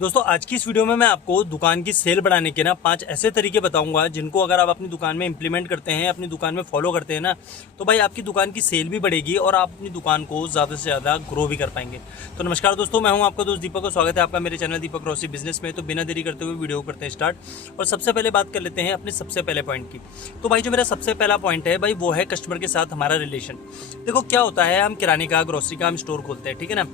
दोस्तों आज की इस वीडियो में मैं आपको दुकान की सेल बढ़ाने के 5 ऐसे तरीके बताऊंगा जिनको अगर आप अपनी दुकान में इंप्लीमेंट करते हैं, अपनी दुकान में फॉलो करते हैं ना, तो भाई आपकी दुकान की सेल भी बढ़ेगी और आप अपनी दुकान को ज़्यादा से ज़्यादा ग्रो भी कर पाएंगे। तो नमस्कार दोस्तों, मैं हूं आपका दोस्त दीपक और स्वागत है आपका मेरे चैनल दीपक ग्रोसरी बिजनेस में। तो बिना देरी करते हुए वीडियो करते हैं स्टार्ट। और सबसे पहले बात कर लेते हैं अपने सबसे पहले पॉइंट की। तो भाई जो मेरा सबसे पहला पॉइंट है भाई वो है कस्टमर के साथ हमारा रिलेशन। देखो क्या होता है, हम किराने का ग्रोसरी का हम स्टोर खोलते हैं, ठीक है ना।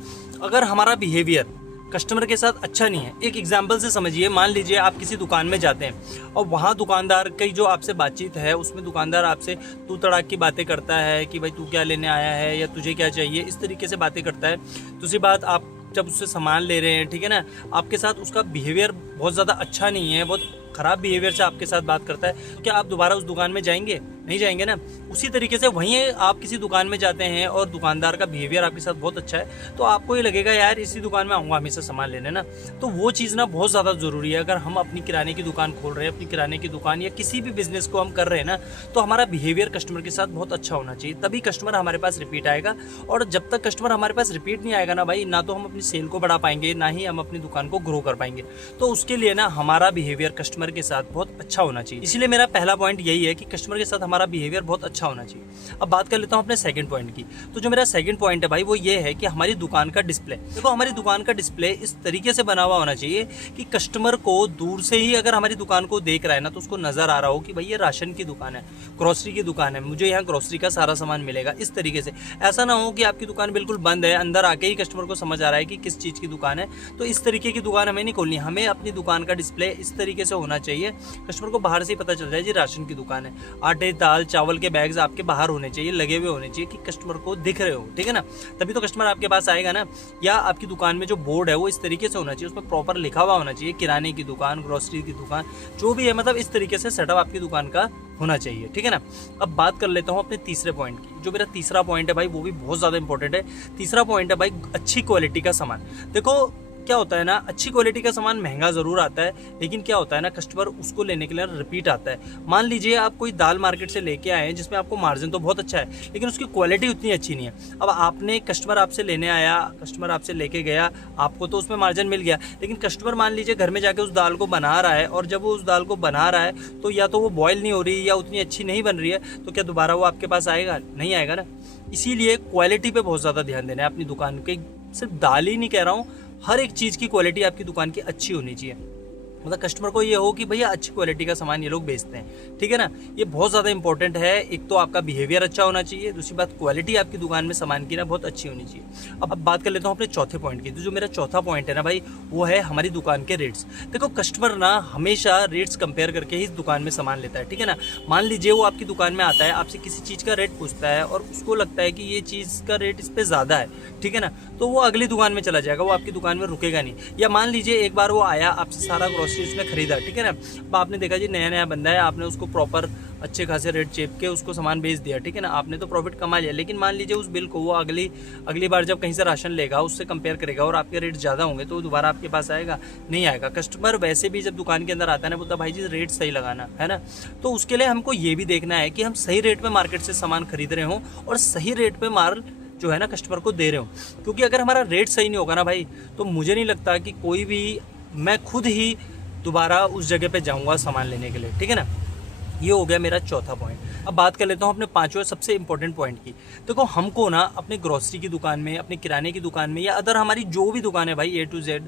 अगर हमारा बिहेवियर कस्टमर के साथ अच्छा नहीं है, एक एग्जाम्पल से समझिए, मान लीजिए आप किसी दुकान में जाते हैं और वहाँ दुकानदार की जो आपसे बातचीत है उसमें दुकानदार आपसे तू तड़ाक की बातें करता है कि भाई तू क्या लेने आया है या तुझे क्या चाहिए, इस तरीके से बातें करता है। दूसरी बात, आप जब उससे सामान ले रहे हैं, ठीक है ना, आपके साथ उसका बिहेवियर बहुत ज़्यादा अच्छा नहीं है, बहुत ख़राब बिहेवियर से आपके साथ बात करता है, तो क्या आप दोबारा उस दुकान में जाएंगे? नहीं जाएंगे ना। उसी तरीके से वहीं आप किसी दुकान में जाते हैं और दुकानदार का बिहेवियर आपके साथ बहुत अच्छा है, तो आपको ये लगेगा यार इसी दुकान में आऊँगा हमेशा सामान लेने ना। तो वो चीज़ ना बहुत ज़्यादा ज़रूरी है। अगर हम अपनी किराने की दुकान खोल रहे हैं, अपनी किराने की दुकान या किसी भी बिजनेस को हम कर रहे हैं ना, तो हमारा बिहेवियर कस्टमर के साथ बहुत अच्छा होना चाहिए, तभी कस्टमर हमारे पास रिपीट आएगा। और जब तक कस्टमर हमारे पास रिपीट नहीं आएगा ना भाई, ना तो हम अपनी सेल को बढ़ा पाएंगे, ना ही हम अपनी दुकान को ग्रो कर पाएंगे। तो उसके लिए ना हमारा बिहेवियर कस्टमर के साथ बहुत अच्छा होना चाहिए। इसलिए मेरा पहला पॉइंट यही है कि कस्टमर के साथ हमारा बिहेवियर बहुत अच्छा होना चाहिए। अब बात कर लेता हूं अपने सेकंड पॉइंट की। तो जो मेरा सेकंड पॉइंट है भाई वो ये है कि हमारी दुकान का डिस्प्ले। देखो हमारी दुकान का डिस्प्ले इस तरीके से बना हुआ होना चाहिए कि कस्टमर को दूर से ही अगर हमारी दुकान को देख रहा है ना, तो उसको नजर आ रहा हो कि भाई ये राशन की दुकान है, ग्रोसरी की दुकान है, मुझे यहाँ ग्रोसरी का सारा सामान मिलेगा। इस तरीके से ऐसा ना हो कि आपकी दुकान बिल्कुल बंद है, अंदर आके ही कस्टमर को समझ आ रहा है कि किस चीज की दुकान है। तो इस तरीके की दुकान हमें नहीं खोलनी। हमें अपनी दुकान का डिस्प्ले इस तरीके से होना चाहिए, कस्टमर को बाहर से ही पता चल जाए जी राशन की दुकान है। आटे दाल चावल के बैग्स आपके बाहर होने चाहिए, लगे हुए होने चाहिए कि कस्टमर को दिख रहे हो, ठीक है ना, तभी तो कस्टमर आपके पास आएगा ना। या आपकी दुकान में जो बोर्ड है वो इस तरीके से होना चाहिए, उसमें प्रॉपर लिखा हुआ होना चाहिए किराने की दुकान, ग्रोसरी की दुकान, जो भी है, मतलब इस तरीके से सेटअप आपकी दुकान का होना चाहिए, ठीक है ना। अब बात कर लेता हूँ अपने तीसरे पॉइंट की। जो मेरा तीसरा पॉइंट है भाई वो भी बहुत ज़्यादा इंपॉर्टेंट है। तीसरा पॉइंट है भाई अच्छी क्वालिटी का सामान। देखो क्या होता है ना, अच्छी क्वालिटी का सामान महंगा ज़रूर आता है, लेकिन क्या होता है ना, कस्टमर उसको लेने के लिए रिपीट आता है। मान लीजिए आप कोई दाल मार्केट से लेके आए हैं जिसमें आपको मार्जिन तो बहुत अच्छा है, लेकिन उसकी क्वालिटी उतनी अच्छी नहीं है। अब आपने कस्टमर आपसे लेने आया, कस्टमर आपसे लेके गया, आपको तो उसमें मार्जिन मिल गया, लेकिन कस्टमर मान लीजिए घर में जाके उस दाल को बना रहा है, और जब वो उस दाल को बना रहा है तो या तो वो बॉयल नहीं हो रही या उतनी अच्छी नहीं बन रही है, तो क्या दोबारा वो आपके पास आएगा? नहीं आएगा ना। इसीलिए क्वालिटी पे बहुत ज़्यादा ध्यान देना है अपनी दुकान के। सिर्फ दाल ही नहीं कह रहा हूँ, हर एक चीज़ की क्वालिटी आपकी दुकान की अच्छी होनी चाहिए। मतलब कस्टमर को ये हो कि भैया अच्छी क्वालिटी का सामान ये लोग बेचते हैं, ठीक है ना। ये बहुत ज़्यादा इंपॉर्टेंट है। एक तो आपका बिहेवियर अच्छा होना चाहिए, दूसरी बात क्वालिटी आपकी दुकान में सामान की ना बहुत अच्छी होनी चाहिए। अब बात कर लेता हूँ अपने चौथे पॉइंट की। तो जो मेरा चौथा पॉइंट है ना भाई वो है हमारी दुकान के रेट्स। देखो कस्टमर ना हमेशा रेट्स कंपेयर करके ही इस दुकान में सामान लेता है, ठीक है ना। मान लीजिए वो आपकी दुकान में आता है, आपसे किसी चीज़ का रेट पूछता है और उसको लगता है कि ये चीज़ का रेट इस पर ज़्यादा है, ठीक है ना, तो वो अगली दुकान में चला जाएगा, वो आपकी दुकान में रुकेगा नहीं। या मान लीजिए एक बार वो आया, आपसे सारा ग्रोसरी उसने खरीदा, ठीक है ना, अब आपने देखा जी नया नया बंदा है, आपने उसको प्रॉपर अच्छे खासे रेट चेप के उसको सामान बेच दिया, ठीक है ना, आपने तो प्रॉफिट कमा लिया। लेकिन मान लीजिए उस बिल को वो अगली बार जब कहीं से राशन लेगा उससे कंपेयर करेगा और आपके रेट ज़्यादा होंगे, तो दोबारा आपके पास आएगा? नहीं आएगा। कस्टमर वैसे भी जब दुकान के अंदर आता है ना, बोलता भाई जी रेट सही लगाना है ना। तो उसके लिए हमको ये भी देखना है कि हम सही रेट पे मार्केट से सामान खरीद रहे हों और सही रेट पे माल जो है ना कस्टमर को दे रहे हो। क्योंकि अगर हमारा रेट सही नहीं होगा ना भाई, तो मुझे नहीं लगता कि कोई भी, मैं खुद ही दोबारा उस जगह पे जाऊंगा सामान लेने के लिए, ठीक है ना। ये हो गया मेरा चौथा पॉइंट। अब बात कर लेता हूँ अपने पांचवें सबसे इंपॉर्टेंट पॉइंट की। देखो हमको ना अपने ग्रोसरी की दुकान में, अपने किराने की दुकान में या अदर हमारी जो भी दुकान है भाई A to Z,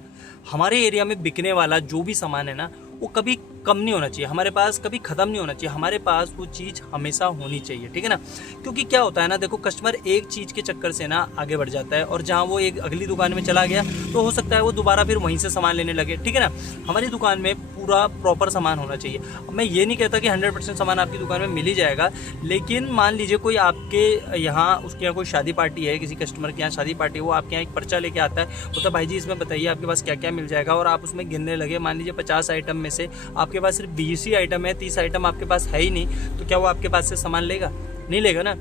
हमारे एरिया में बिकने वाला जो भी सामान है ना वो कभी कम नहीं होना चाहिए, हमारे पास कभी ख़त्म नहीं होना चाहिए, हमारे पास वो चीज़ हमेशा होनी चाहिए, ठीक है ना। क्योंकि क्या होता है ना, देखो कस्टमर एक चीज़ के चक्कर से ना आगे बढ़ जाता है और जहाँ वो एक अगली दुकान में चला गया तो हो सकता है वो दोबारा फिर वहीं से सामान लेने लगे, ठीक है ना। हमारी दुकान में पूरा प्रॉपर सामान होना चाहिए। अब मैं ये नहीं कहता कि 100% सामान आपकी दुकान में मिल ही जाएगा, लेकिन मान लीजिए कोई आपके यहाँ, उसके यहाँ कोई शादी पार्टी है, किसी कस्टमर के यहाँ शादी पार्टी है, वो आपके यहाँ एक पर्चा लेके आता है, बोलता भाई जी इसमें बताइए आपके पास क्या क्या मिल जाएगा, और आप उसमें गिनने लगे। मान लीजिए 50 आइटम में से आपके पास सिर्फ 20 ही आइटम है, 30 आइटम आपके पास है ही नहीं, तो क्या वो आपके पास से सामान लेगा? नहीं लेगा ना।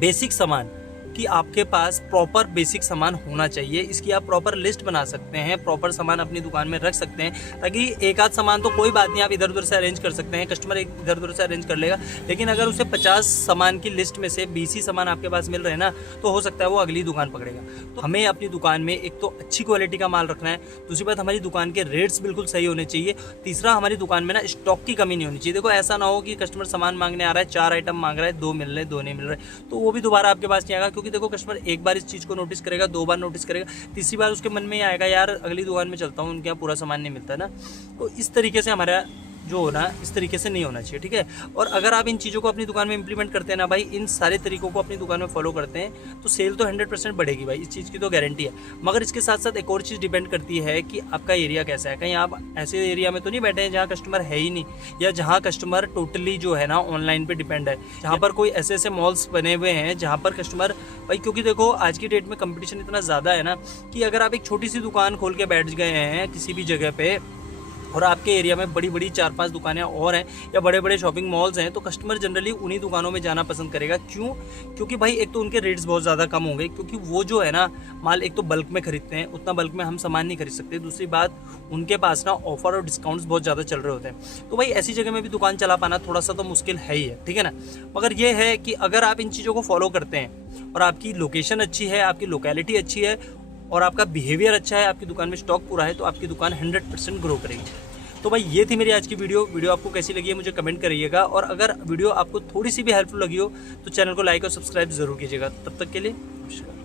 बेसिक सामान कि आपके पास प्रॉपर बेसिक सामान होना चाहिए। इसकी आप प्रॉपर लिस्ट बना सकते हैं, प्रॉपर सामान अपनी दुकान में रख सकते हैं, ताकि एक आध सामान तो कोई बात नहीं, आप इधर उधर से अरेंज कर सकते हैं, कस्टमर इधर उधर से अरेंज कर लेगा। लेकिन अगर उसे 50 सामान की लिस्ट में से 20 ही सामान आपके पास मिल रहे हैं ना, तो हो सकता है वो अगली दुकान पकड़ेगा। तो हमें अपनी दुकान में एक तो अच्छी क्वालिटी का माल रखना है, दूसरी बात हमारी दुकान के रेट्स बिल्कुल सही होने चाहिए, तीसरा हमारी दुकान में ना स्टॉक की कमी नहीं होनी चाहिए। देखो ऐसा ना हो कि कस्टमर सामान मांगने आ रहा है, 4 आइटम मांग रहा है, 2 मिल रहे, 2 नहीं मिल रहे, तो वो भी दोबारा आपके पास नहीं आएगा। क्योंकि देखो कस्टमर एक बार इस चीज़ को नोटिस करेगा, 2 बार नोटिस करेगा, तीसरी बार उसके मन में आएगा यार अगली दुकान में चलता हूँ, उनके यहाँ पूरा सामान नहीं मिलता है ना। तो इस तरीके से हमारा जो होना इस तरीके से नहीं होना चाहिए, ठीक है। और अगर आप इन चीज़ों को अपनी दुकान में इंप्लीमेंट करते हैं ना भाई, इन सारे तरीकों को अपनी दुकान में फॉलो करते हैं, तो सेल तो 100% बढ़ेगी भाई, इस चीज़ की तो गारंटी है। मगर इसके साथ साथ एक और चीज़ डिपेंड करती है कि आपका एरिया कैसा है। कहीं आप ऐसे एरिया में तो नहीं बैठे हैं जहाँ कस्टमर है ही नहीं, या जहाँ कस्टमर टोटली जो है ना ऑनलाइन पे डिपेंड है, जहाँ पर कोई ऐसे ऐसे मॉल्स बने हुए हैं जहाँ पर कस्टमर भाई, क्योंकि देखो आज की डेट में कंपटीशन इतना ज़्यादा है ना कि अगर आप एक छोटी सी दुकान खोल के बैठ गए हैं किसी भी जगह पे, और आपके एरिया में बड़ी बड़ी 4-5 दुकानें और हैं या बड़े बड़े शॉपिंग मॉल्स हैं, तो कस्टमर जनरली उन्हीं दुकानों में जाना पसंद करेगा। क्यों? क्योंकि भाई एक तो उनके रेट्स बहुत ज़्यादा कम होंगे, क्योंकि वो जो है ना माल एक तो बल्क में खरीदते हैं, उतना बल्क में हम सामान नहीं खरीद सकते। दूसरी बात उनके पास ना ऑफर और डिस्काउंट्स बहुत ज़्यादा चल रहे होते हैं। तो भाई ऐसी जगह में भी दुकान चला पाना थोड़ा सा तो मुश्किल है ही है, ठीक है ना। मगर ये है कि अगर आप इन चीज़ों को फॉलो करते हैं और आपकी लोकेशन अच्छी है, आपकी लोकेलिटी अच्छी है और आपका बिहेवियर अच्छा है, आपकी दुकान में स्टॉक पूरा है, तो आपकी दुकान 100% ग्रो करेगी। तो भाई ये थी मेरी आज की वीडियो आपको कैसी लगी है मुझे कमेंट करिएगा, और अगर वीडियो आपको थोड़ी सी भी हेल्पफुल लगी हो तो चैनल को लाइक और सब्सक्राइब जरूर कीजिएगा। तब तक के लिए नमस्कार।